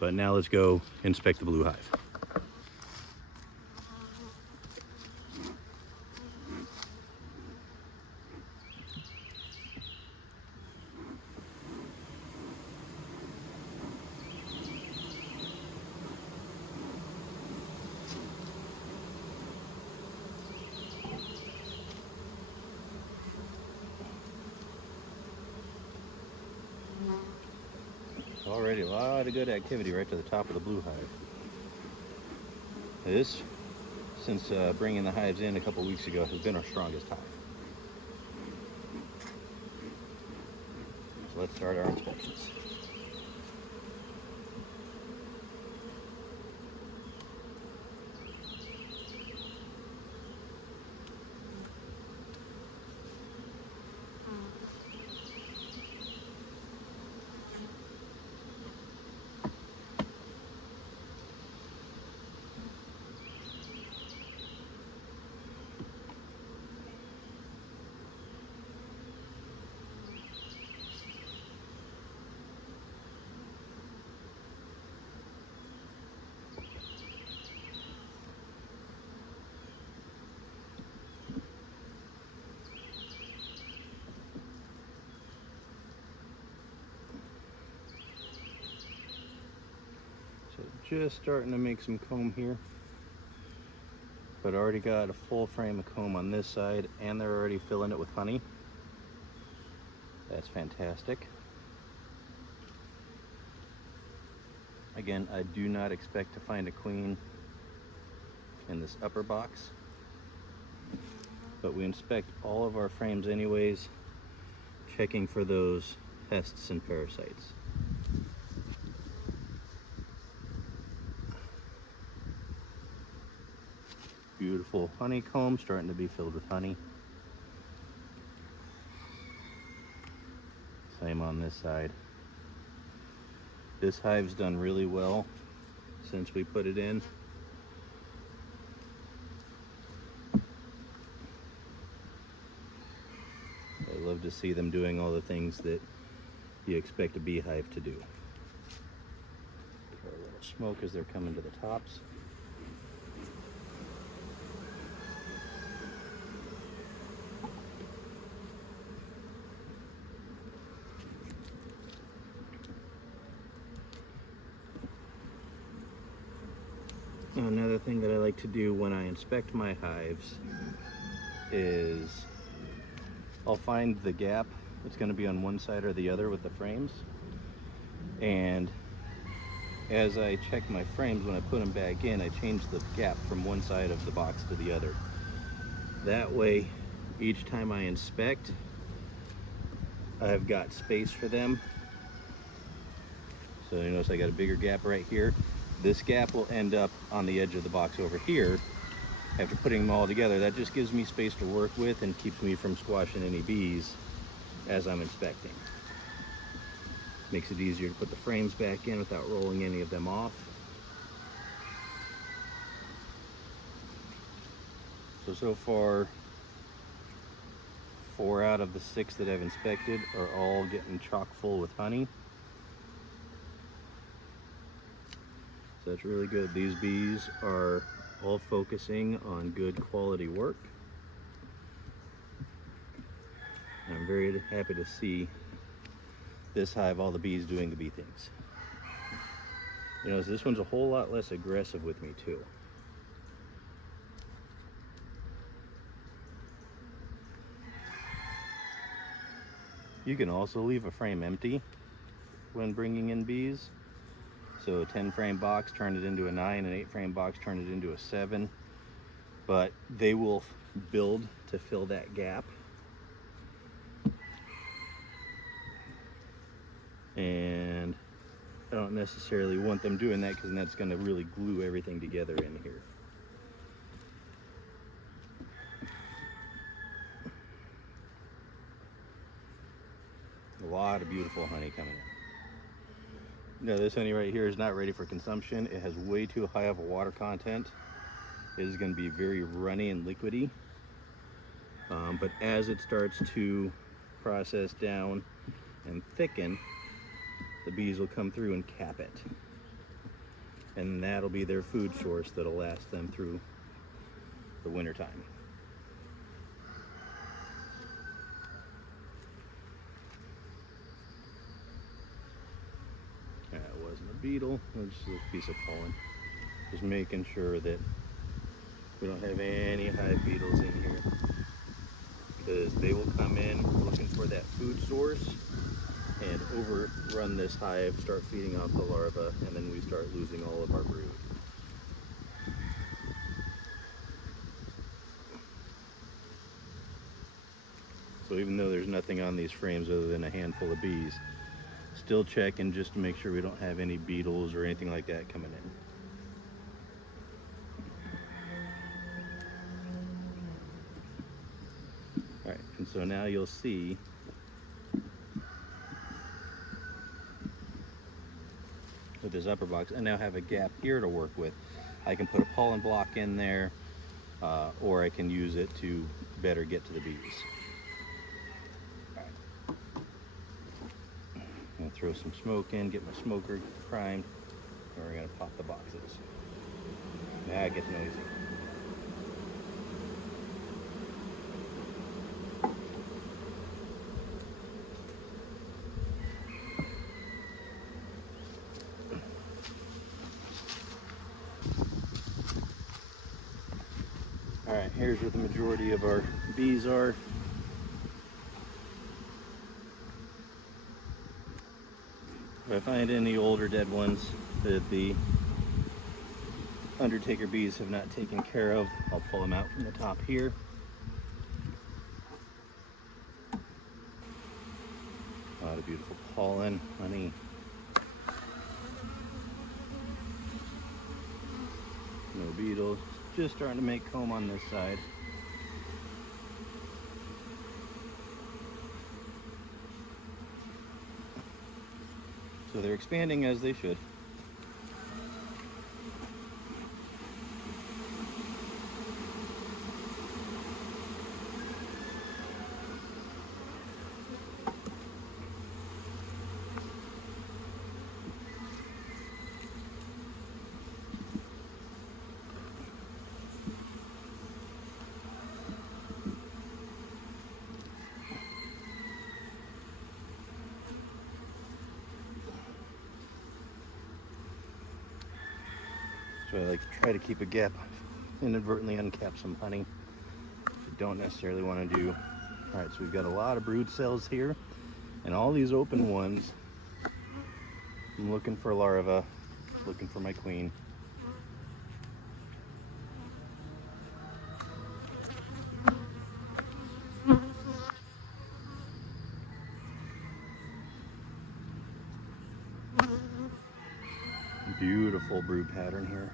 But now let's go inspect the Blue Hive. Already a lot of good activity right to the top of the Blue Hive. This, since bringing the hives in a couple weeks ago, has been our strongest hive. So let's start our inspections. Just starting to make some comb here, but already got a full frame of comb on this side, and they're already filling it with honey. That's fantastic. Again, I do not expect to find a queen in this upper box, but we inspect all of our frames anyways, checking for those pests and parasites. Beautiful honeycomb starting to be filled with honey. Same on this side. This hive's done really well since we put it in. I love to see them doing all the things that you expect a beehive to do. Pour a little smoke as they're coming to the tops. Another thing that I like to do when I inspect my hives is I'll find the gap that's going to be on one side or the other with the frames, and as I check my frames, when I put them back in, I change the gap from one side of the box to the other. That way, each time I inspect, I've got space for them. So you notice I got a bigger gap right here. This gap will end up on the edge of the box over here. After putting them all together, that just gives me space to work with and keeps me from squashing any bees as I'm inspecting. Makes it easier to put the frames back in without rolling any of them off. So far, 4 out of the 6 that I've inspected are all getting chock full with honey. So that's really good. These bees are all focusing on good quality work. And I'm very happy to see this hive, all the bees doing the bee things. You know, this one's a whole lot less aggressive with me too. You can also leave a frame empty when bringing in bees. So a 10 frame box, turn it into a 9, an 8 frame box, turn it into a 7. But they will build to fill that gap. And I don't necessarily want them doing that because that's going to really glue everything together in here. A lot of beautiful honey coming in. Now this honey right here is not ready for consumption. It has way too high of a water content. It is going to be very runny and liquidy. But as it starts to process down and thicken, the bees will come through and cap it. and that'll be their food source that'll last them through the winter time. That wasn't a beetle, it was just a piece of pollen. Just making sure that we don't have any hive beetles in here, because they will come in looking for that food source and overrun this hive, start feeding off the larvae, and then we start losing all of our brood. So even though there's nothing on these frames other than a handful of bees, still checking just to make sure we don't have any beetles or anything like that coming in. All right, and so now you'll see with this upper box, I now have a gap here to work with. I can put a pollen block in there, or I can use it to better get to the bees. I'm gonna throw some smoke in, get my smoker primed, and we're gonna pop the boxes. Now it gets noisy. All right, here's where the majority of our bees are. If I find any older dead ones that the undertaker bees have not taken care of, I'll pull them out from the top here. A lot of beautiful pollen, honey. No beetles. Just starting to make comb on this side. So they're expanding as they should. So I like to try to keep a gap, inadvertently uncap some honey, which you don't necessarily want to do. All right, so we've got a lot of brood cells here, and all these open ones, I'm looking for larvae, looking for my queen. Beautiful brood pattern here.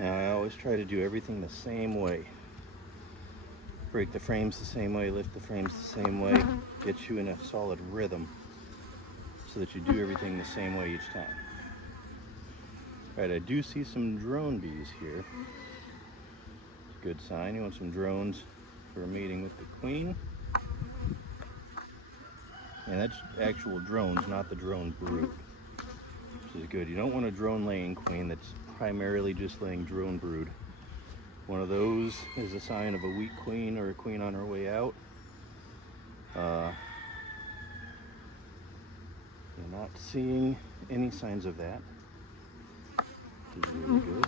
Now I always try to do everything the same way. Break the frames the same way, lift the frames the same way, get you in a solid rhythm so that you do everything the same way each time. All right, I do see some drone bees here. It's a good sign. You want some drones for a meeting with the queen. And that's actual drones, not the drone brood, which is good. You don't want a drone laying queen that's primarily just laying drone brood. One of those is a sign of a weak queen or a queen on her way out. You're not seeing any signs of that, which is really good.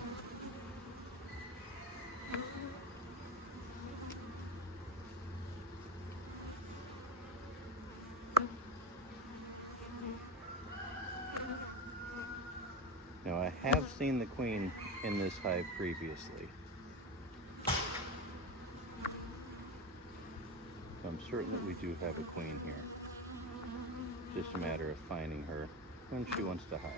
Now I have seen the queen in this hive previously. So I'm certain that we do have a queen here. Just a matter of finding her when she wants to hide.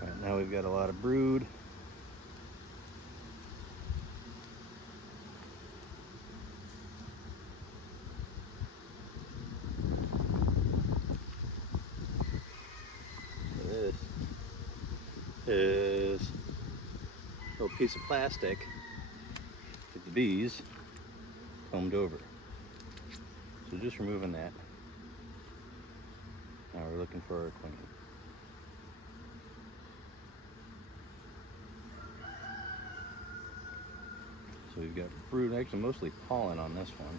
All right, now we've got a lot of brood. This is a little piece of plastic that the bees combed over. So just removing that. Now we're looking for our queen. So we've got brood, actually mostly pollen on this one.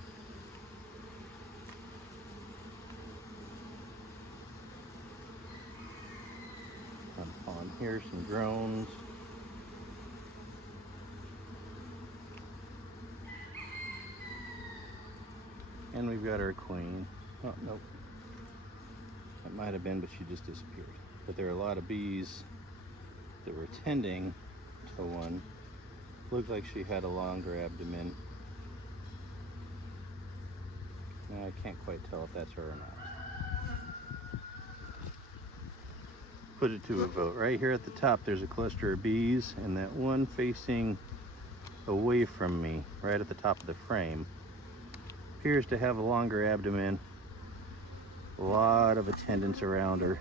On here, some drones. And we've got our queen. Oh, nope. That might have been, but she just disappeared. But there are a lot of bees that were tending to one. Looked like she had a longer abdomen. Now I can't quite tell if that's her or not. Put it to a vote. Right here at the top there's a cluster of bees, and that one facing away from me, right at the top of the frame, appears to have a longer abdomen. A lot of attendants around her.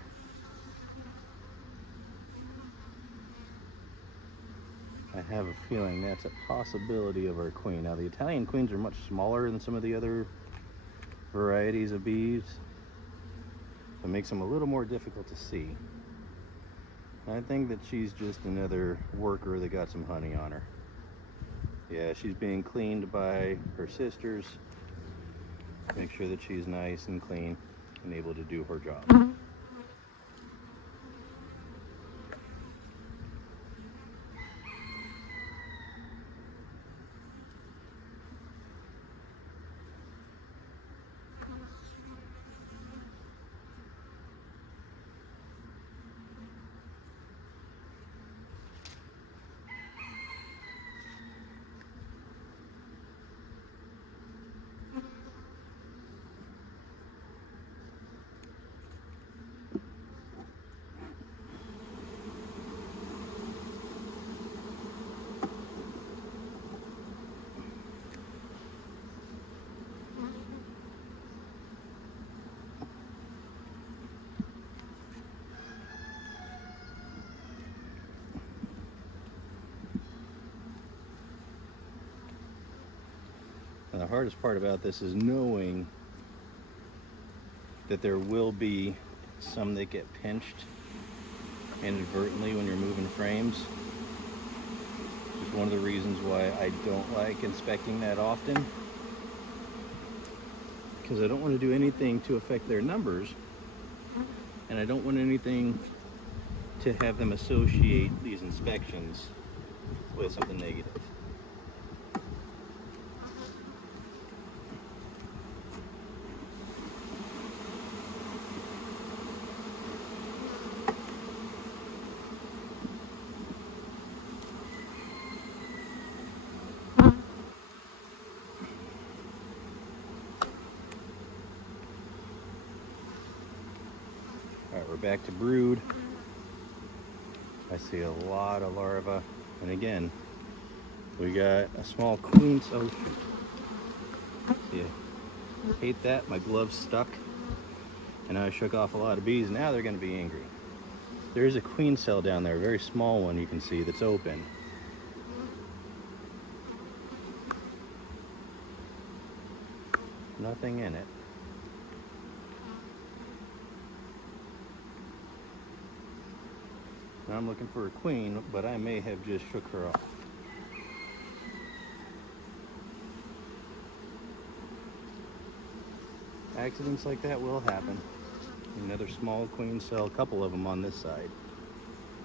I have a feeling that's a possibility of our queen. Now the Italian queens are much smaller than some of the other varieties of bees. So it makes them a little more difficult to see. I think that she's just another worker that got some honey on her. Yeah, she's being cleaned by her sisters. Make sure that she's nice and clean and able to do her job. And the hardest part about this is knowing that there will be some that get pinched inadvertently when you're moving frames. It's one of the reasons why I don't like inspecting that often, because I don't want to do anything to affect their numbers, and I don't want anything to have them associate these inspections with something negative. Alright, we're back to brood. I see a lot of larvae, and again, we got a small queen. So, yeah, hate that. My glove's stuck, and I shook off a lot of bees. Now they're going to be angry. There is a queen cell down there, a very small one you can see that's open. Nothing in it. I'm looking for a queen, but I may have just shook her off. Accidents like that will happen. Another small queen cell, a couple of them on this side.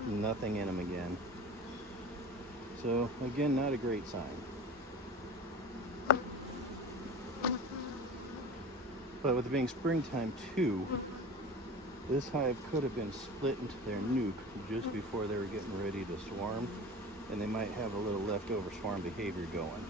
Nothing in them again. So again, not a great sign. But with it being springtime too, this hive could have been split into their nuke just before they were getting ready to swarm, and they might have a little leftover swarm behavior going.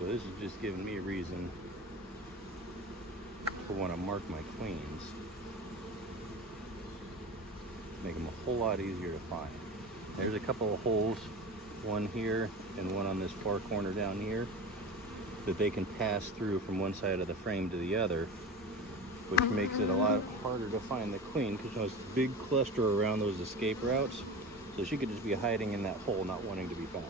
So this is just giving me a reason to want to mark my queens. Make them a whole lot easier to find. There's a couple of holes, one here and one on this far corner down here, that they can pass through from one side of the frame to the other, which makes it a lot harder to find the queen, because there's a big cluster around those escape routes. So she could just be hiding in that hole, not wanting to be found.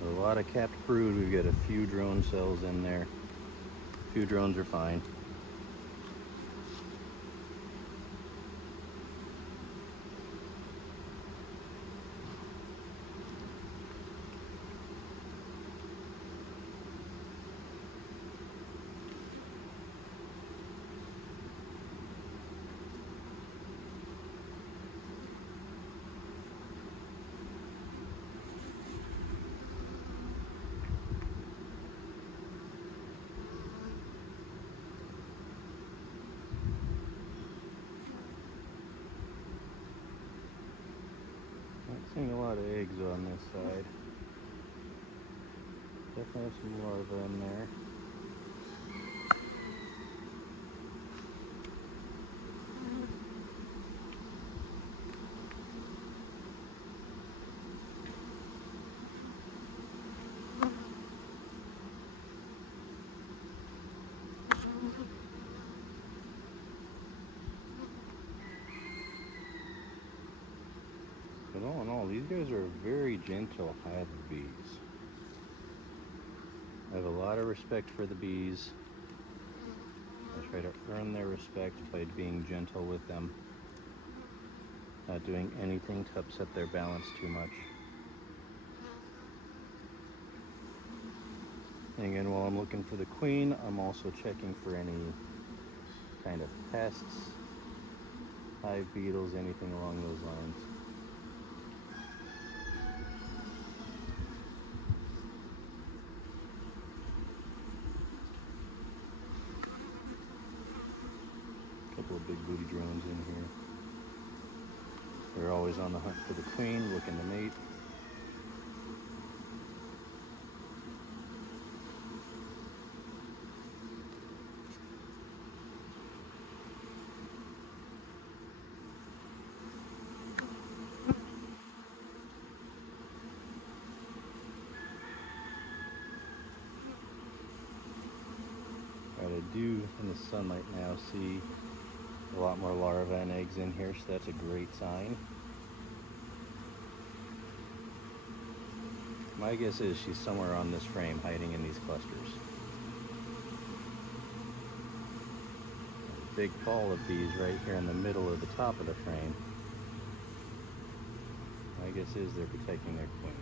So a lot of capped brood. We've got a few drone cells in there. A few drones are fine. Not seeing a lot of eggs on this side. Definitely have some larvae in there. But all in all, these guys are a very gentle hive of bees. I have a lot of respect for the bees. I try to earn their respect by being gentle with them, not doing anything to upset their balance too much. And again, while I'm looking for the queen, I'm also checking for any kind of pests, hive beetles, anything along those lines. Couple of big booty drones in here. They're always on the hunt for the queen, looking to mate. I do in the sunlight now see a lot more larvae and eggs in here, so that's a great sign. My guess is she's somewhere on this frame hiding in these clusters. big ball of bees right here in the middle of the top of the frame. My guess is they're protecting their queen.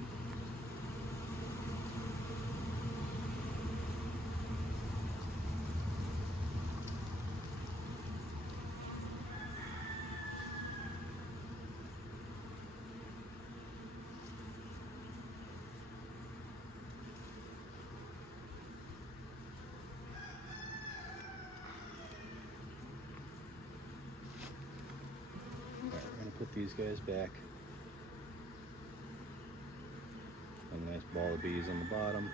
Put these guys back. A nice ball of bees on the bottom.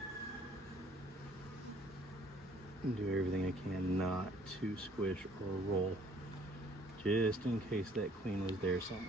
And do everything I can not to squish or roll, just in case that queen was there somewhere.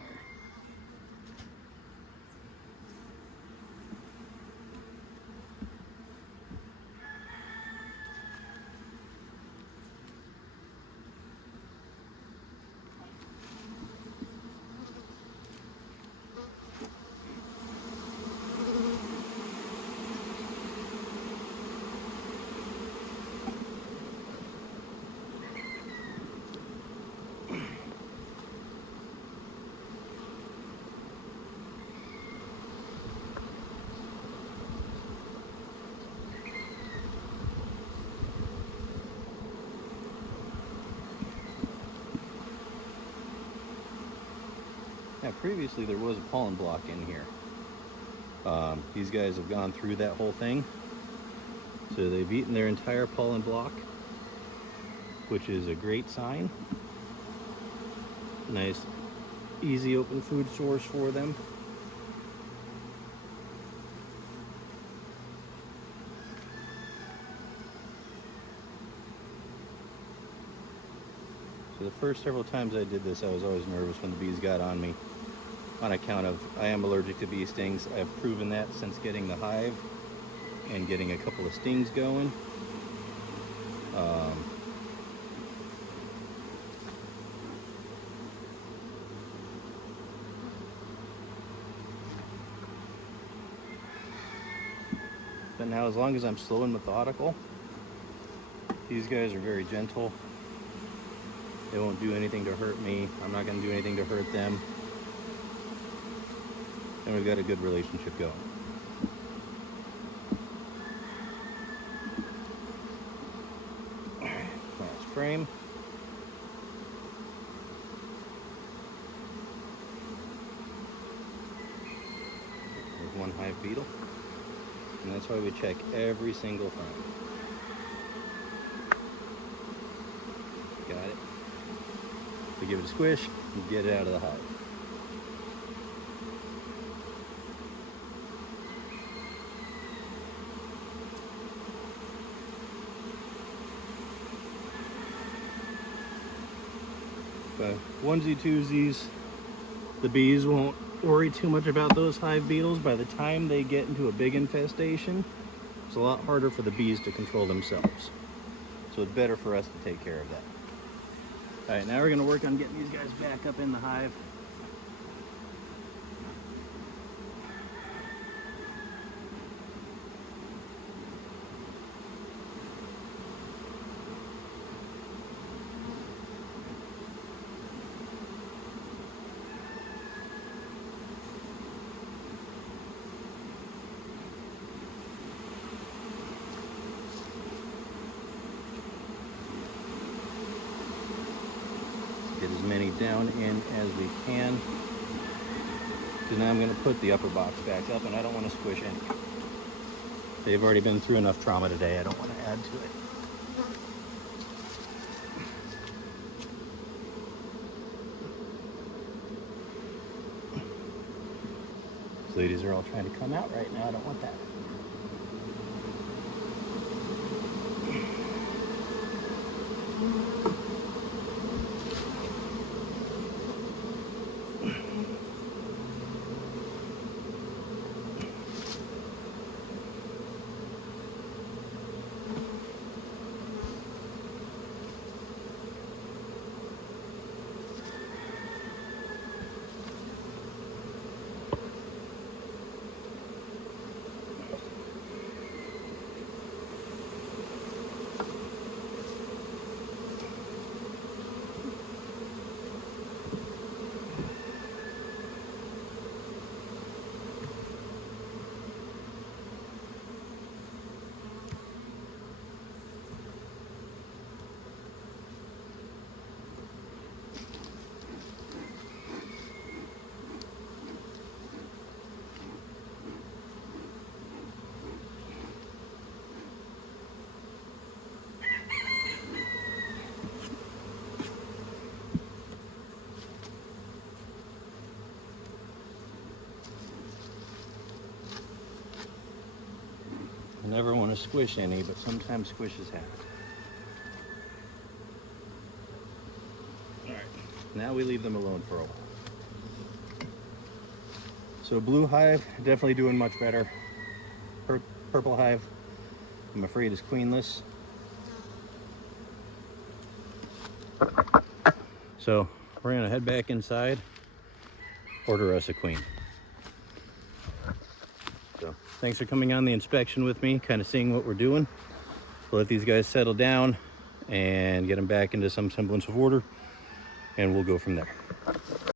Now, previously there was a pollen block in here. These guys have gone through that whole thing. So they've eaten their entire pollen block, which is a great sign. Nice, easy open food source for them. So the first several times I did this, I was always nervous when the bees got on me, on account of I am allergic to bee stings. I've proven that since getting the hive and getting a couple of stings going. But now, as long as I'm slow and methodical, these guys are very gentle. They won't do anything to hurt me. I'm not going to do anything to hurt them. And we've got a good relationship going. Alright, last frame. There's one hive beetle. And that's why we check every single frame. Got it. We give it a squish and get it out of the hive. But onesie twosies, the bees won't worry too much about those hive beetles. By the time they get into a big infestation, it's a lot harder for the bees to control themselves. So it's better for us to take care of that. All right, now we're gonna work on getting these guys back up in the hive. Get as many down in as we can. Because now I'm going to put the upper box back up, and I don't want to squish any. They've already been through enough trauma today. I don't want to add to it. These ladies are all trying to come out right now. I don't want that. want to squish any, but sometimes squishes happen. All right, now we leave them alone for a while. So Blue Hive, definitely doing much better. Purple Hive, I'm afraid, is queenless. So we're gonna head back inside, order us a queen. So thanks for coming on the inspection with me, kind of seeing what we're doing. We'll let these guys settle down and get them back into some semblance of order, and we'll go from there.